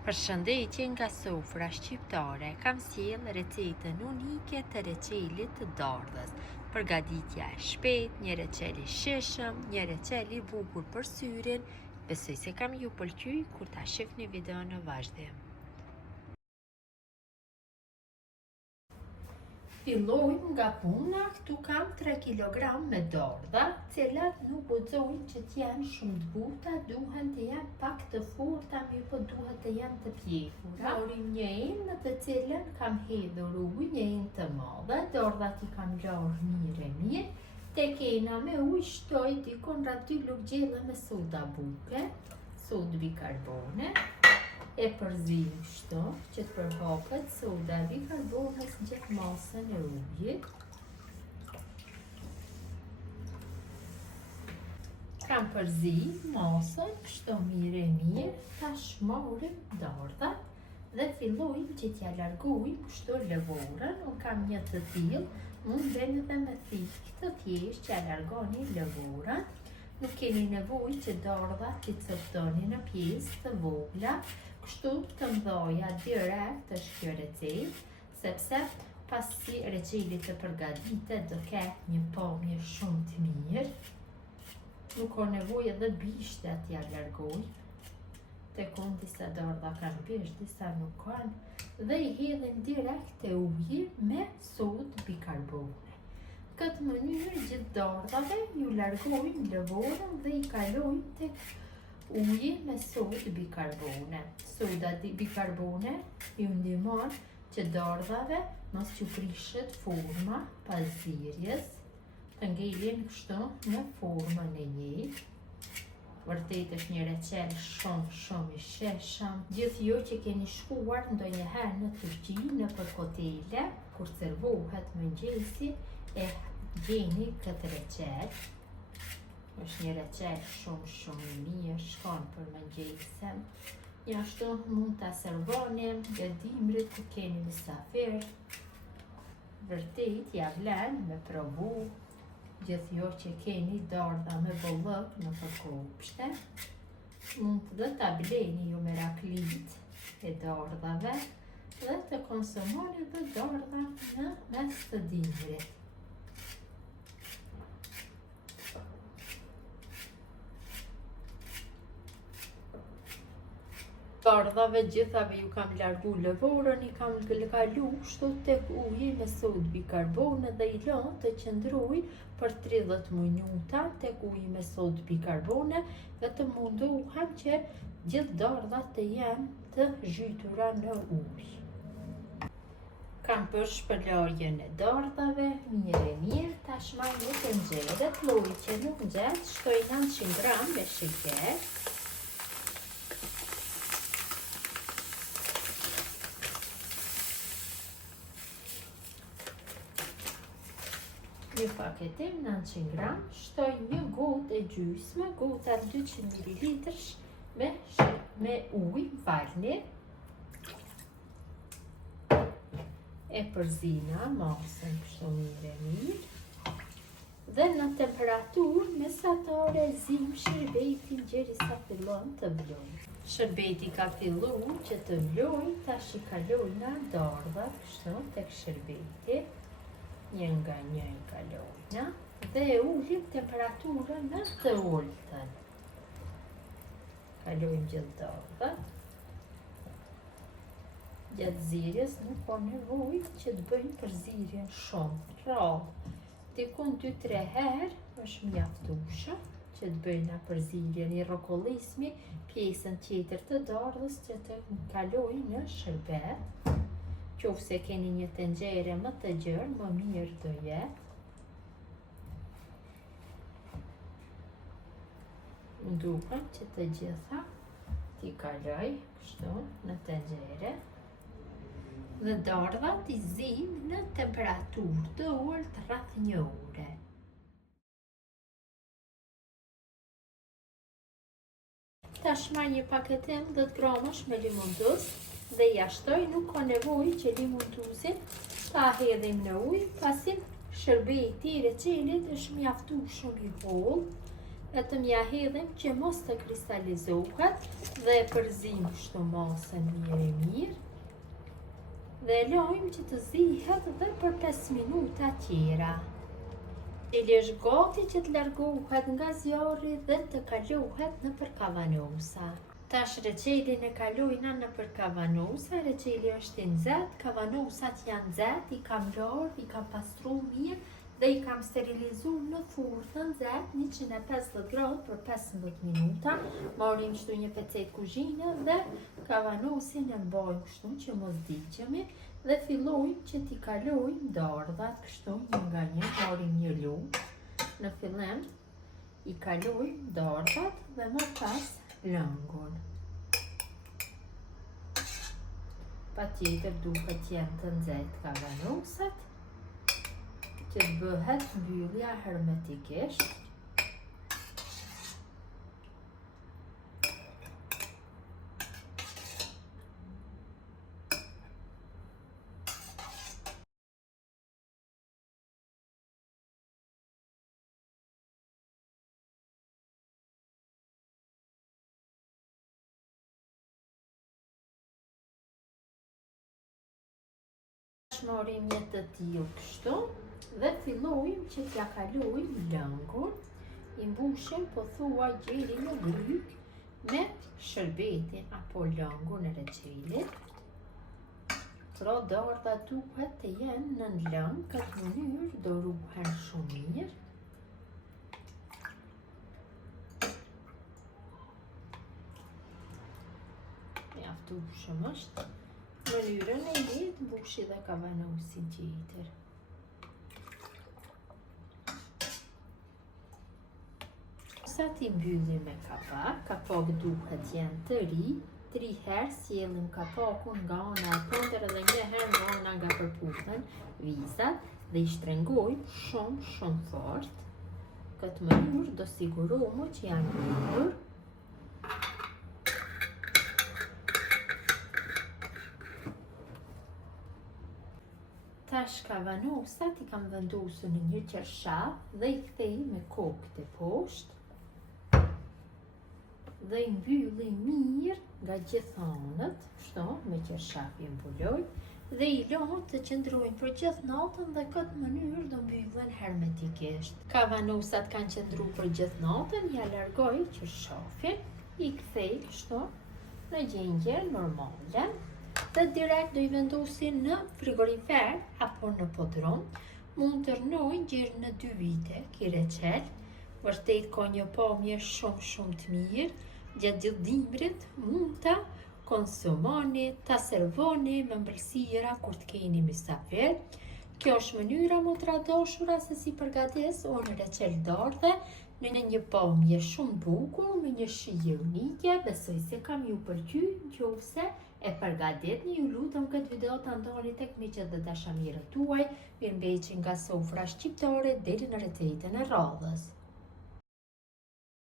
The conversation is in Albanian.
Përshëndetje nga sofra shqiptare, kam sjell recetën unike të reçelit të dardhës. Përgatitja e shpejtë, një reçel i shijshëm, një reçel i bukur për syrin. Besoj se kam ju pëlqy kur ta shihni videon në vazhdim. Fillojmë nga puna. Këtu kam 3 kg me dardha, cilat nuk guxojnë që t'jenë shumë të buta, duhen të jenë pak të forta, po duhet të jenë të pjekura. Morim një enë në të cilën kam hedhur ujë, një enë të madhe, dardhat i kam larë mirë. Tek ena me ujë shtoj dikon rreth 2 lugë gjelle me soda buke, sodë bikarbone. E përzim kështu që të përhapet soda bikarbonës gjatë masën e ujit. Kam përzim masën kështu mirë. Tash marrim dardhat dhe fillojmë që t'ja largojmë kështu lëvorën. Unë kam një të tillë, mund bëni edhe me thikë të thjeshtë që ja largoni lëvorën. Nuk keni nevojë që dardhat t'i coptoni në pjesë të vogla, kështu të mdhaja direkt është kjo recetë, sepse pasi reçeli të përgatitet do ketë një pamje shumë të mirë. Nuk ka nevojë edhe bishte t'ja largoj. Tek unë disa dardha kanë bish, disa nuk kanë. Dhe i hedhin direkt te uji me sodë bikarbone. Këtë mënyrë gjithë dardhave ju largojnë lëvorën dhe i kalojnë tek uji me sodë bikarbone. Soda bikarbone ju ndihmon që dardhave mos t'ju prishet forma pas zirjes, të ngelin kështu në formën e njëjtë. Vërtet është një reçel shumë i shijshëm. Gjithë ju që keni shkuar ndonjëherë në Turqi, nëpër hotele, kur servohet mëngjesi, e gjeni këtë reçel. Është një reçel shumë i mirë, shkon për mëngjesën. Ashtu mund ta servoni gjatë dimrit kur keni mysafir. Vërtet ja vlen me provu. Gjithë ju që keni dardha me bollëk në kopshte, mund dhe ta bleni ju meraklit e dardhave dhe të konsumoni dhe dardha në mes të dimrit. Dardhave gjithave ju kam largu lëvorën, i kam kalu kështu tek uji me sodë bikarbone dhe i lënë të qëndrojë për 30 minuta tek uji me sodë bikarbone dhe të munduhem që gjithë dardhat të jenë të zhytura në ujë. Kam për shpërlarjen e dardhave mirë. Tashmë një tenxhere lloji që nuk nxeht, shtoj 900 gram me sheqer. Një paketim 900 gram, shtoj një gotë e gjysmë, gota 200 ml me ujë, falni. E përzina masën kështu mirë. Dhe në temperaturë mesatare zim shërbetin derisa fillon të vlojë. Shërbeti ka filluar që të vlojë, tash i kalojna dardhat kështu tek shërbeti. Një nga një i kalojna dhe e ullim temperaturën në të ultën. Kalojmë gjithë dardhat. Gjatë zirjes nuk ka nevojë që të bëjmë përzirjen shumë rrallë. Dikon 2-3 herë është mjaftueshëm që të bëjna përzirjen, i rrokollismi pjesën tjetër të dardhës që të kalojë në shërbet. Qofse keni një tenxhere më të gjerë, më mirë do jetë. Duhet që të gjitha t'i kaloj kështu në tenxhere dhe dardhat i zim në temperaturë të ulët rreth 1 ore. Tashmë një paketim 10 gramësh me limon tuz dhe ja shtoj, nuk ka nevojë që limon tuzin ta hedhim në ujë, pasi shërbeti i reçelit është mjaftueshëm i hollë e të mja hedhim që mos të kristalizohet dhe e përzim kështu masën mirë dhe e lojmë që të zihet dhe për 5 minuta tjera. Cili është gati që të largohet nga zjarri dhe të kalohet në për kavanosa. Tash reçelin e kalojna në për kavanosa, reçeli është i nxehtë, kavanosat janë nxehtë, i kam larë, i kam pastru mirë dhe i kam sterilizu në furrë nxehtë 150 gradë për 15 minuta. Marrim kështu një pecet kuzhine dhe kavanosin e mbajmë kështu që mos diqemi dhe fillojmë që t'i kalojmë dardhat kështu një nga një, marrim një lup. Në fillim i kalojmë dardhat dhe më pas lëngun. Patjetër duhet t'jenë të nxehtë kavanosat që të bëhet mbyllja hermetikisht. Marrim një të tillë kështu dhe fillojmë që t'ja kalojmë lëngun, i mbushim pothuaj gjeri në gryk me shërbetin apo lëngun e reçelit. Pra dardhat duhet të jenë në lëng, këtë mënyrë do ruhen shumë mirë. Mjaftueshëm është. Mënyrën e jetë mbushi dhe kavanosin tjetër. Sa ti mbyllim me kapak, kapak duhet jenë të ri, 3 herë sjellim kapakun nga ana e tundër dhe një herë nga ana nga përputhën vizat dhe i shtrëngojmë shumë fort. Këtë mënyrë do sigurohemi që janë mbyllur. Tash kavanosat i kam vendosur në një qershaf dhe i kthej me kokë të poshtë dhe i mbylli mirë nga gjithë anët, kështu me qershafin mbuloj dhe i lëm të qëndrojnë për gjithë natën dhe këtë mënyrë do mbyllen hermetikisht. Kavanosat kanë qëndruar për gjithë natën, ja largoj qershafin, i kthej kështu në gjendje normale. Dhe direkt do i vendosin në frigorifer apo në podrum. Mund të rnojnë gjerë në 2 vite ky reçel. Vërtet ka një pamje shumë të mirë. Gjatë gjithë dimrit mund ta konsumoni, ta servoni me mbëlsira kur të keni mysafir. Kjo është mënyra më të radhshura se si përgatis unë reçel dardhe në një pamje shumë bukur me një shije unike. Besoj se kam ju pëlqyer, nëse e përgatitni, ju lutem këtë video ta ndoni tek miqët dhe dashamirët tuaj. Mirëmbëjtje nga sofra shqiptare deri në recetën e radhës.